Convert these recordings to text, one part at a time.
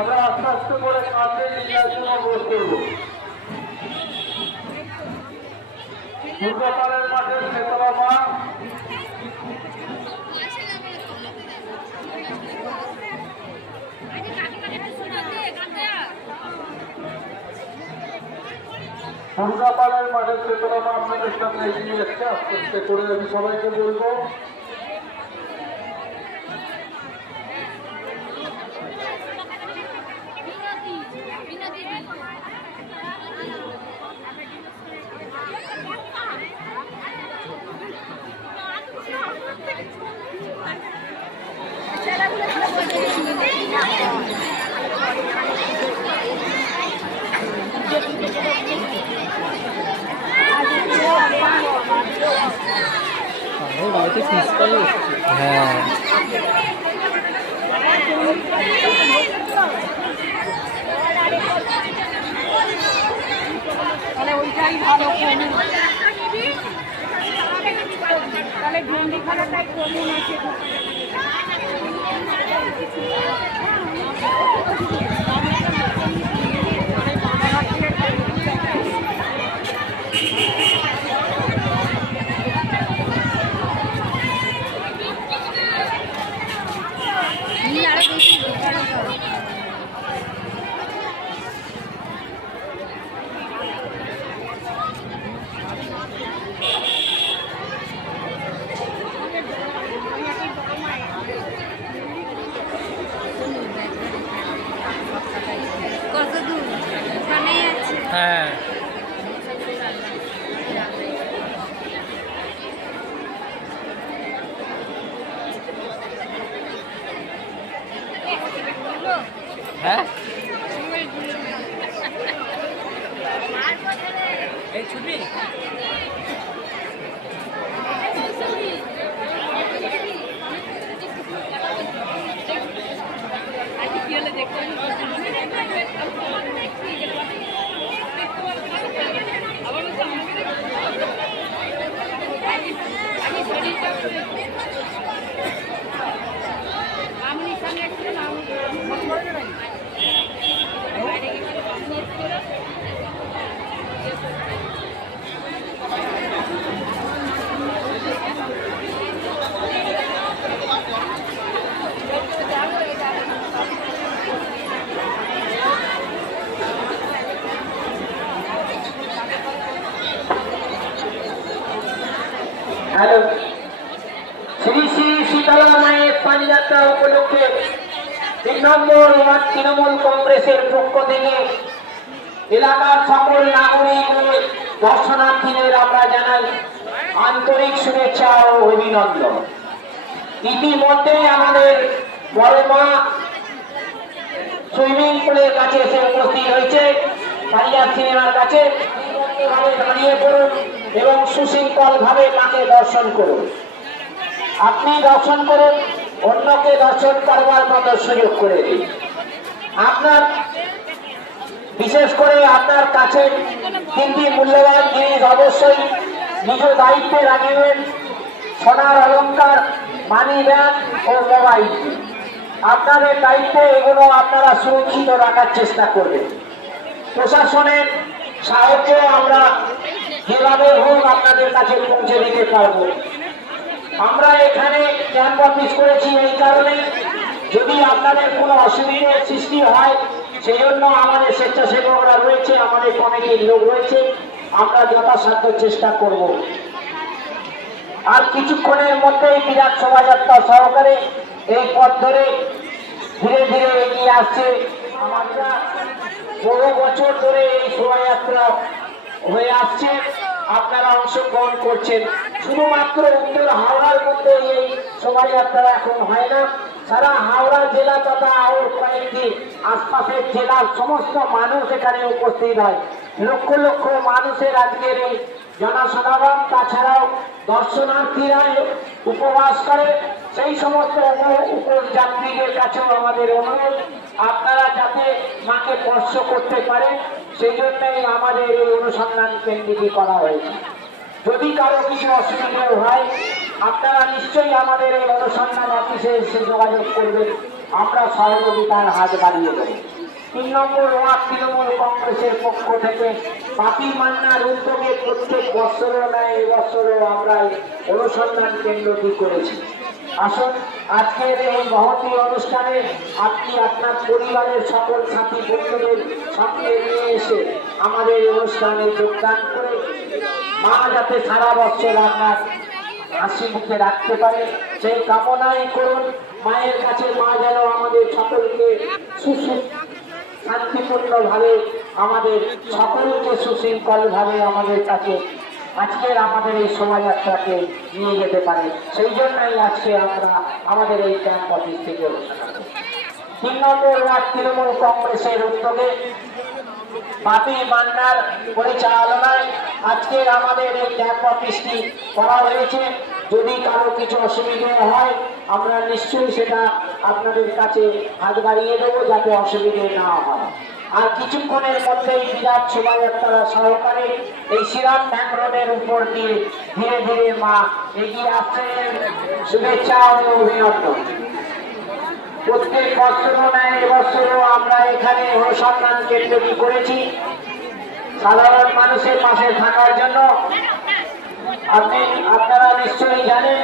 আমরা আস্তে আস্তে করে কাছে নিয়ে আসবো বোধ করবো। দুর্গাপালের মাঠে শেতলা মা দুর্গাপালের মাঠে শেতলা মা আপনাদের সামনে এগিয়ে যাচ্ছে। আস্তে আস্তে করে আমি সবাইকে বলবো হ্যাঁ তাহলে ওইটাই ভালো তাহলে ভেন্ডি খানাটাই কমন আছে। হ্যাঁ হ্যাঁ এই ছবি হ্যালো, শ্রী শ্রী শীতলা মায়ের পানিযাত্রা উপলক্ষে 3 নম্বর ওয়ার্ড তৃণমূল কংগ্রেসের পক্ষ থেকে এলাকার সকল নাগরিক ও দর্শনার্থীদের আমরা জানাই আন্তরিক শুভেচ্ছা ও অভিনন্দন। ইতিমধ্যে আমাদের বড় মা সুইমিং পুলের কাছে এসে উপস্থিত হয়েছে। পারিজাত সিনেমার কাছে দাঁড়িয়ে পড়ুন এবং সুশৃঙ্খল ভাবে মাকে দর্শন করুন। আপনি দর্শন করুন, অন্যকে দর্শন করবার মতো সুযোগ করে দিন। আপনার বিশেষ করে আপনার কাছে 3টি মূল্যবান জিনিস অবশ্যই নিজ দায়িত্বে রাখবেন: সোনার অলংকার, মানি ব্যাগ ও মোবাইল। আপনাদের দায়িত্বে এগুলো আপনারা সুরক্ষিত রাখার চেষ্টা করবেন। প্রশাসনের সাহায্যে আমরা যেভাবে হোক আপনাদের কাছে পৌঁছে দিতে পারবো। আমরা এখানে ক্যাম্প অফিস করেছি এই কারণে, যদি আপনাদের কোনো অসুবিধার সৃষ্টি হয় সেই জন্য আমাদের স্বেচ্ছাসেবকরা রয়েছে, আমাদের কমিটির লোক রয়েছে, আমরা যথাসাধ্য চেষ্টা করব। আর কিছুক্ষণের মধ্যেই বিরাট শোভাযাত্রা সহকারে এই পথ ধরে ধীরে ধীরে এগিয়ে আসছে। আমরা বহু বছর ধরে এই শোভাযাত্রা হয়ে আসছে, আপনারা অংশগ্রহণ করছেন। শুধুমাত্র উত্তর হাওড়ার মধ্যে এই শোভাযাত্রা এখন হয় না, সারা হাওড়া জেলা তথা আর কয়েকটি আশপাশের জেলার সমস্ত মানুষ এখানে উপস্থিত হয়। লক্ষ লক্ষ মানুষের আজকের এই জনসমাগম, তাছাড়াও দর্শনার্থীরা উপবাস করে সেই সমস্ত উপযাত্রীদের কাছেও আমাদের অনুরোধ, আপনারা যাতে মাকে স্পর্শ করতে পারেন সেই জন্যই আমাদের এই অনুসন্ধান কেন্দ্রটি করা হয়েছে। যদি কারো কিছু অসুবিধা হয় আপনারা নিশ্চয়ই আমাদের এই অনুসন্ধান অফিসে এসে যোগাযোগ করবেন, আমরা সহযোগিতার হাত বাড়িয়ে দেব। 3 নম্বর ওয়ার্ড তৃণমূল কংগ্রেসের পক্ষ থেকে পাপি মান্নার উদ্যোগে প্রত্যেক বছরও নয় এবছরও আমরা এই অনুসন্ধান কেন্দ্রটি করেছি। আসুন আজকের এই মহতী অনুষ্ঠানে আপনি আপনার পরিবারের সকল সাথী বন্ধুদের সঙ্গে নিয়ে এসে আমাদের এই অনুষ্ঠানে যোগদান করে মা যাতে সারা বছর আপনার হাসি মুখে রাখতে পারে সেই কামনাই করুন। মায়ের কাছে মা যেন আমাদের সকলকে শান্তিপূর্ণভাবে আমাদের সকলকে সুশৃঙ্খলভাবে আমাদের কাছে আজকের আমাদের এই শোভাযাত্রাকে নিয়ে যেতে পারে, সেই জন্যই আজকে আমরা আমাদের এই ক্যাম্প অফিস থেকে 3 নম্বর ওয়ার্ড তৃণমূল কংগ্রেসের উদ্যোগে পাপি মান্নার পরিচালনায় আজকের আমাদের এই ক্যাম্প অফিসটি করা হয়েছে। যদি কারো কিছু অসুবিধা হয় আমরা নিশ্চয়ই সেটা আপনাদের কাছে হাত বাড়িয়ে দেবো যাতে অসুবিধে না হয়। আর কিছুক্ষণের মধ্যেই বিরাট শোভাযাত্রা সহকারে এই শ্রীরাম ব্যাংক রোডের উপর দিয়ে ধীরে ধীরে মা এগিয়ে আসছেন। শুভেচ্ছা ও অভিনন্দন। প্রত্যেক বছরও নয় এবছরও আমরা এখানে অনুসন্ধান কেন্দ্রটি করেছি সাধারণ মানুষের পাশে থাকার জন্য। আপনারা নিশ্চয়ই জানেন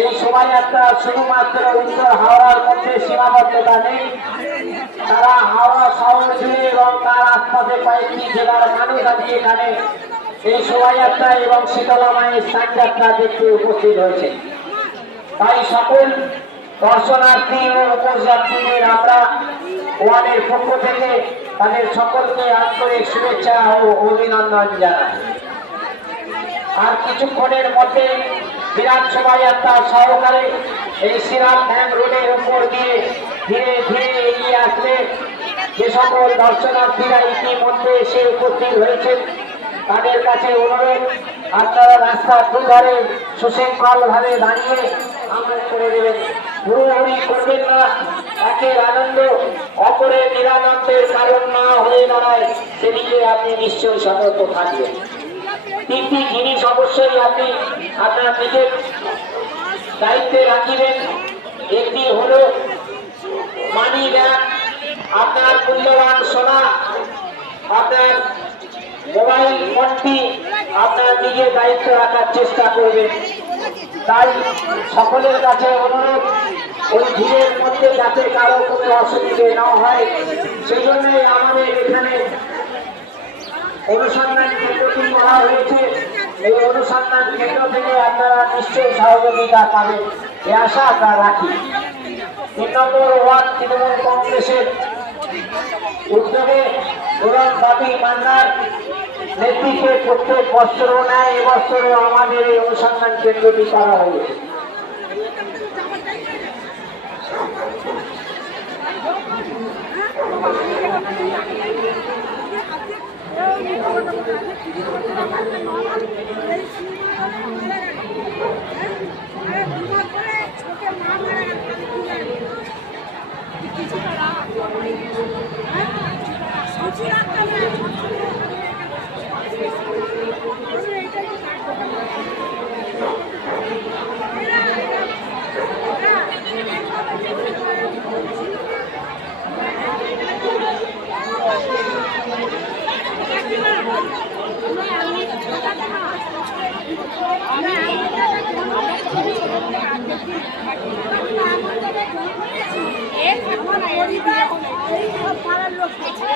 এই শোভাযাত্রা শুধুমাত্র উত্তর হাওড়ার মধ্যে সীমাবদ্ধতা নেই, তারা হাওড়া শহর জুড়ে এবং তার আশপাশে কয়েকটি জেলার মানুষ আজকে এখানে এই শোভাযাত্রা এবং শীতলা মায়ের স্নানযাত্রা দেখতে উপস্থিত হয়েছে। তাই সকল দর্শনার্থী ও উপযাত্রীদের আমরা ওয়ার্ডের পক্ষ থেকে তাদের সকলকে আন্তরিক শুভেচ্ছা ও অভিনন্দন জানাই। আর কিছুক্ষণের মধ্যে বিরাট শোভাযাত্রা সহকারে এই শ্রীরাম ব্যাংক রোডের উপর দিয়ে ধীরে ধীরে এগিয়ে আসবে। যে সকল দর্শনার্থীরা ইতিমধ্যে এসে উপস্থিত হয়েছেন তাদের কাছে অনুরোধ, আপনারা রাস্তার দুধারে সুশৃঙ্খল ভাবে দাঁড়িয়ে আমরা করে দেবেন, হুড়োহুড়ি করবেন না। একের আনন্দ অপরের নিরানন্দের কারণ না হয়ে দাঁড়ায় সেদিকে আপনি নিশ্চয়ই সতর্ক থাকবেন। 3টি জিনিস অবশ্যই আপনি আপনার নিজের দায়িত্বে রাখিবেন। একটি হলো মানি ব্যাগ, আপনার মূল্যবান সোনা, আপনার মোবাইল ফোনটি আপনার নিজের দায়িত্ব রাখার চেষ্টা করবেন। তাই সকলের কাছে অনুরোধ ওই ভিড়ের মধ্যে যাতে কারো কোনো অসুবিধে না হয় সেই জন্যই আমাদের এখানে অনুসন্ধান কেন্দ্রটি করা হয়েছে। এই অনুসন্ধান কেন্দ্র থেকে আপনারা নিশ্চয়ই সহযোগিতা পাবেন এ আশা আমরা রাখি। 3 নম্বর ওয়ার্ড তৃণমূল কংগ্রেসের উদ্যোগে এবং পাপি মান্নার নেতৃত্বে প্রত্যেক বছরও নেয় এবছরও আমাদের এই অনুসন্ধান কেন্দ্রটি করা হয়েছে। পাড়ার লোক কিছু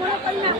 মনে করি না।